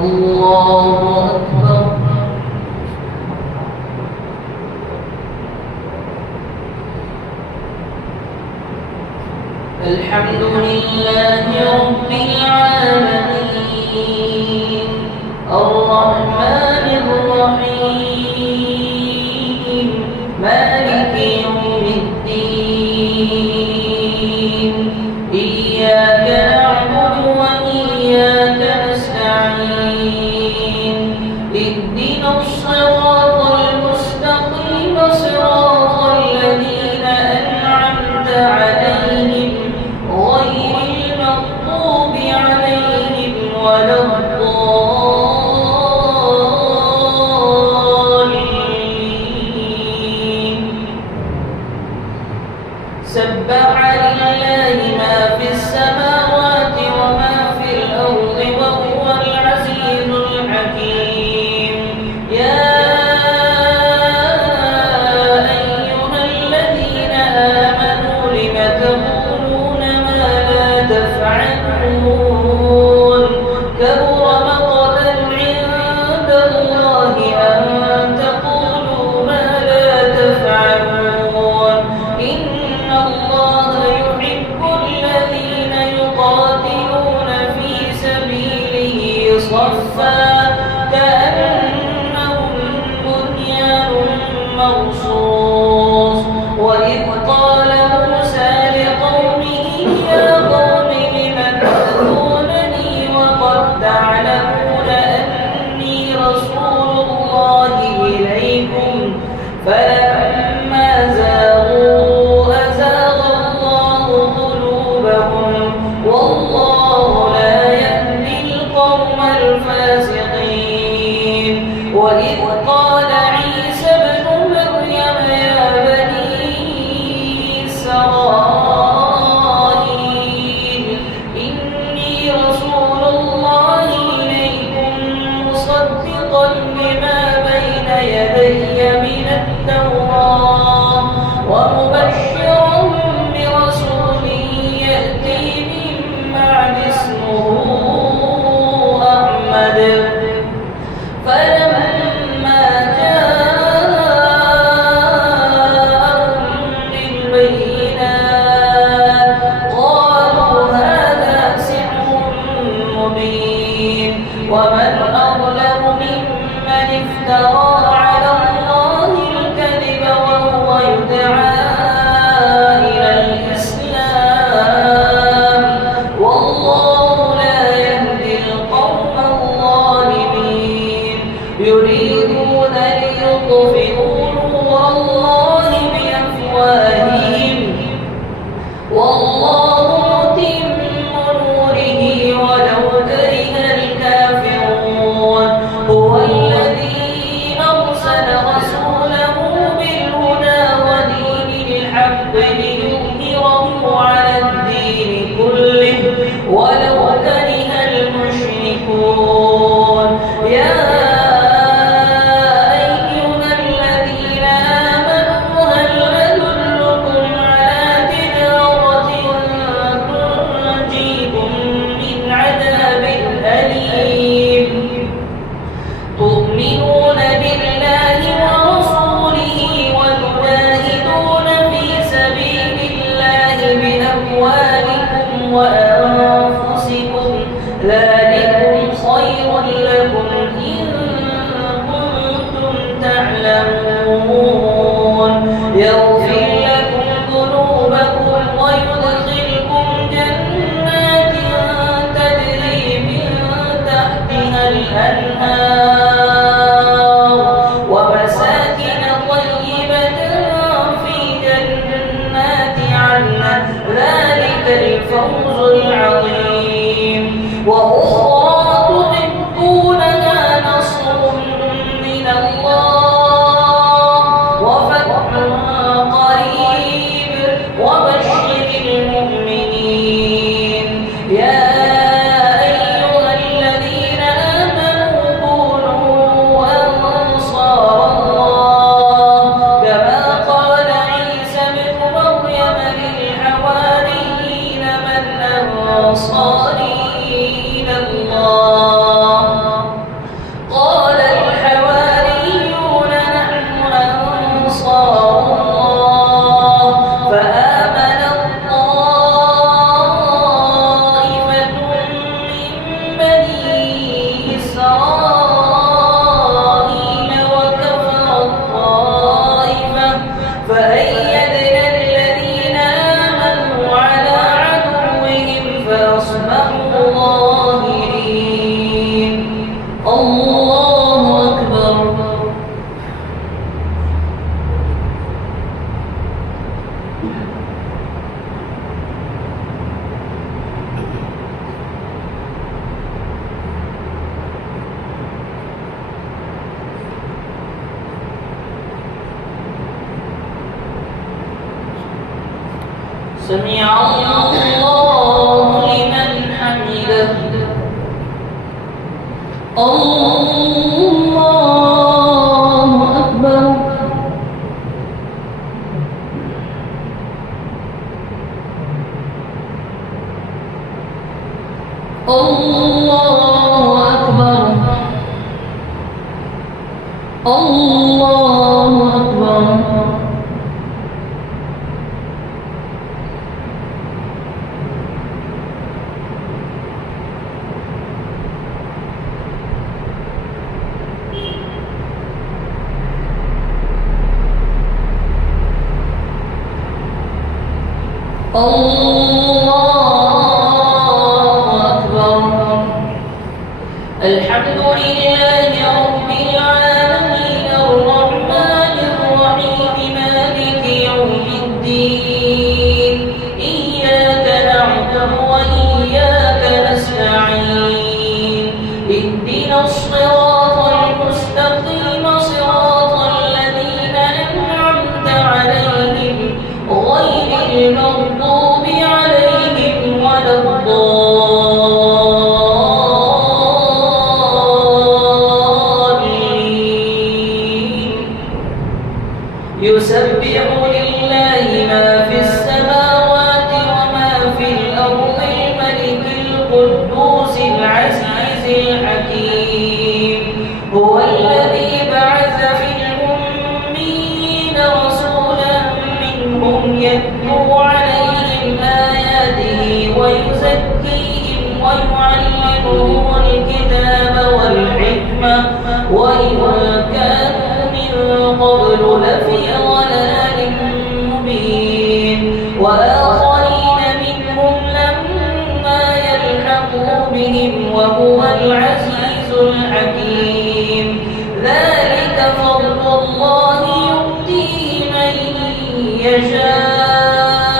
الله أكبر. الحمد لله رب العالمين الرحمن الرحيم مالك يوم الدين إياك نعبد وإياك نستعين اهدنا الصراط المستقيم صراط الذين أنعمت عليهم غير المغضوب عليهم ولا الضالين. سبح لله ما في السماوات وما في الأرض وهو العزيز الحكيم. يا أيها الذين آمنوا لم تقولون ما لا تفعلون كبر مقتا عند الله أن تقولوا ما لا تفعلون. إن الله يحب الذين يقاتلون في سبيله صفا كأنهم بنيان مرصوص. وإذ قال موسى لقومه يا قوم لم تؤذونني وقد تعلمون أني رسول الله إليكم فلما زاغوا أزاغ الله قلوبهم والله لا يهدي القوم الفاسقين. وإذ قال عيسى ابن مريم يا بني إسرائيل إني رسول الله إليكم مصدقا لما بين يدي من التوراة ومبشرا برسول يأتي من بعد اسمه أحمد. فلما جاءهم بالبينات قالوا هذا سحر مبين. ومن أظلم ممن افترى على الله الكذب وهو يدعى إلى الإسلام والله لا يهدي القوم الظالمين. يريدون ليطفئوا نور الله بأفواههم والله متم نوره ولو كره الكافرون. هو الذي أرسل رسوله بالهدى ودين الحق ليظهره على الدين كله ولو كره المشركون. يا أيها الذين آمنوا هل أدلكم على تجارة تنجيكم من عذاب أليم تؤمنون بالله ورسوله وتجاهدون في سبيل الله بأموالكم وأنفسكم ذلكم خير لكم إن الله أكبر. سمع الله لمن حمده. الله أكبر. الله أكبر. الله أكبر. الله أكبر. الحمد لله رب العالمين الرحمن الرحيم مالك يوم الدين إياك نعبد وإياك نستعين اهدنا الصراط المستقيم صراط الذين أنعمت عليهم غير المغضوب عليهم ولا الضالين. يسبح لله ما في السماوات وما في الأرض الملك القدوس العزيز الحكيم. هو الذي بعث في الأميين رسولا منهم يتلو عليهم آياته ويزكيهم ويعلمهم الكتاب والحكمة وإن كانوا من قبل لفي ضلال مبين وآخرين منهم لما يلحقوا بهم وهو العزيز الحكيم. ذلك فضل الله يؤتيه من يشاء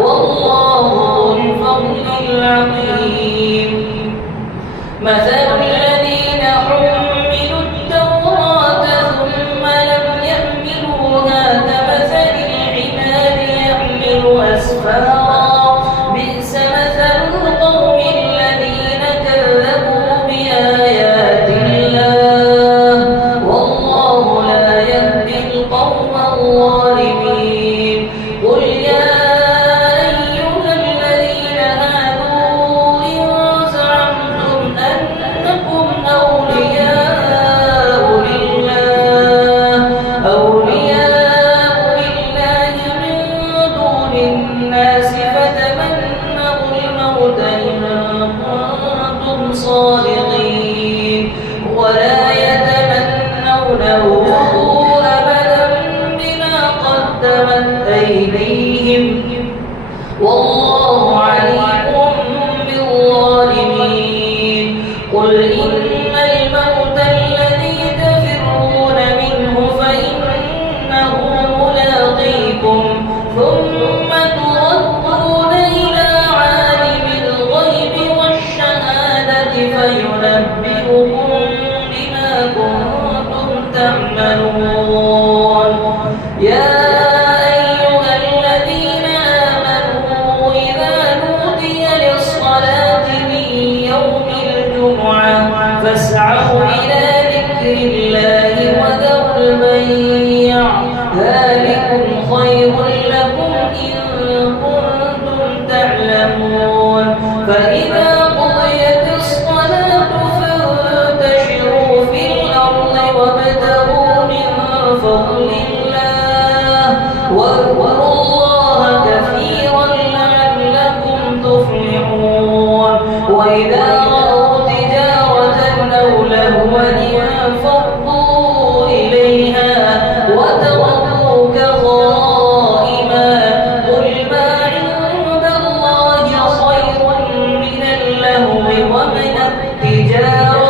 والله ذو الفضل العظيم. مثل الذين حملوا التوراة ثم لم يحملوها كمثل الحمار يحمل أسفارا بئس مثل القوم الذين كذبوا بآيات الله والله لا يهدي القوم الظالمين. قل يا أيها الذين هادوا إن زعمتم أنكم أولياء لله من دون الناس فتمنوا الموت إن كنتم صادقين ولا يتمنونه أبدا بما قدمت أيديهم والله عليم بالظالمين. قل إن الموت الذي تفرون منه فإنه ملاقيكم ثم تردون إلى عالم الغيب والشهادة فينبئكم بما كنتم تعملون. يا أيها الذين آمنوا إذا نودي للصلاة من يوم الجمعة فاسعوا إلى ذكر الله وذروا البيع ذلكم خير لكم إن كنتم تعلمون. فإذا قضيت الصلاة فانتشروا في الأرض وابتغوا من فضل الله واذكروا الله كثيرا لعلكم تفلحون. وإذا رأوا تجارة أو لهوا انفضوا إليها وتركوك قائما قل ما عند الله خير من اللهو ومن التجارة